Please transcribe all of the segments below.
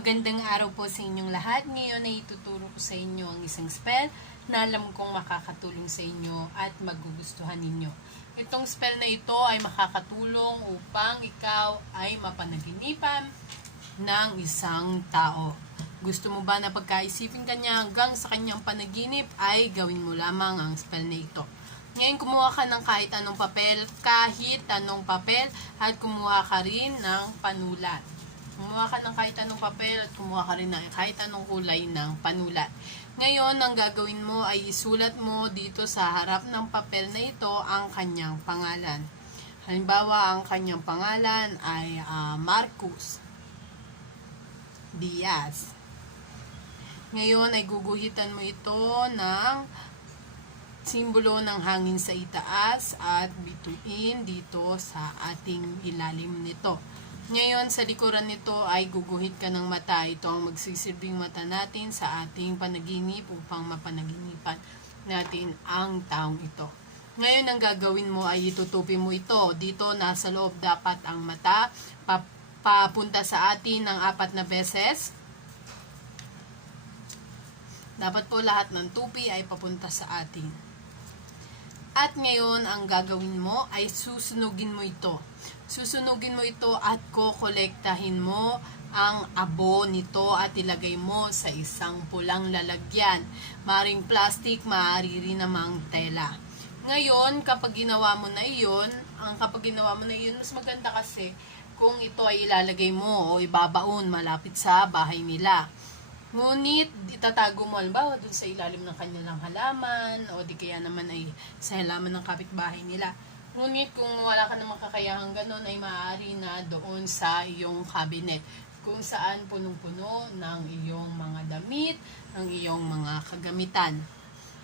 Magandang araw po sa inyong lahat. Ngayon ay ituturo ko sa inyo ang isang spell na alam kong makakatulong sa inyo at magugustuhan ninyo. Itong spell na ito ay makakatulong upang ikaw ay mapanaginipan ng isang tao. Gusto mo ba na pagkaisipin kanya hanggang sa kanyang panaginip ay gawin mo lamang ang spell na ito. Ngayon kumuha ka ng kahit anong papel at kumuha ka rin ng panulat. Kumuha ka ng kahit anong papel at kumuha ka rin ng kahit anong kulay ng panulat. Ngayon, ang gagawin mo ay isulat mo dito sa harap ng papel na ito ang kanyang pangalan. Halimbawa, ang kanyang pangalan ay Marcus Diaz. Ngayon ay guguhitan mo ito ng simbolo ng hangin sa itaas at bituin dito sa ating ilalim nito. Ngayon, sa likuran nito ay guguhit ka ng mata. Ito ang magsisilbing mata natin sa ating panaginip upang mapanaginipan natin ang taong ito. Ngayon, ang gagawin mo ay itutupi mo ito. Dito, nasa loob dapat ang mata. Papunta sa atin ng 4 na beses. Dapat po lahat ng tupi ay papunta sa atin. At ngayon, ang gagawin mo ay susunugin mo ito. Susunugin mo ito at kokolektahin mo ang abo nito at ilagay mo sa isang pulang lalagyan. Maaring plastic, maaari rin namang tela. Ngayon, kapag ginawa mo na iyon, mas maganda kasi kung ito ay ilalagay mo o ibabaon malapit sa bahay nila. Ngunit, itatago mo halimbawa dun sa ilalim ng kanilang halaman o di kaya naman ay sa halaman ng kapitbahay nila. Ngunit kung wala ka namang kakayahang ganun ay maaari na doon sa iyong cabinet kung saan punong-puno ng iyong mga damit, ng iyong mga kagamitan.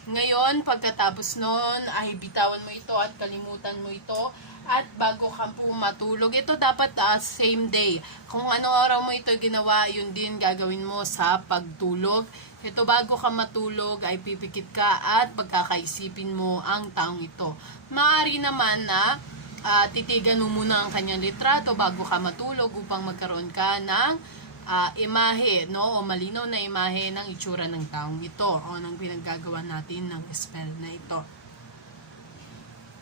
Ngayon, pagkatapos nun ay bitawan mo ito at kalimutan mo ito at bago ka po matulog, ito dapat same day. Kung anong araw mo ito ginawa, yun din gagawin mo sa pagtulog. Ito bago ka matulog ay pipikit ka at pagkakaisipin mo ang taong ito. Maaari naman na titigan mo muna ang kanyang litrato bago ka matulog upang magkaroon ka ng imahe, no? O malinaw na imahe ng itsura ng taong ito o ng pinaggagawa natin ng spell na ito.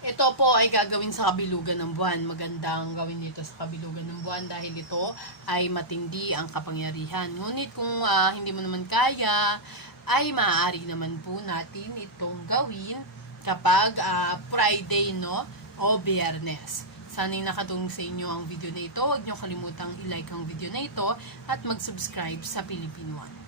Ito po ay gagawin sa kabilugan ng buwan. Magandang gawin dito sa kabilugan ng buwan dahil ito ay matindi ang kapangyarihan. Ngunit kung hindi mo naman kaya, ay maaari naman po natin itong gawin kapag Friday, no? O Biyernes. Sana'y nakatulong sa inyo ang video na ito. Huwag niyo kalimutang i-like ang video na ito at mag-subscribe sa Philippine One.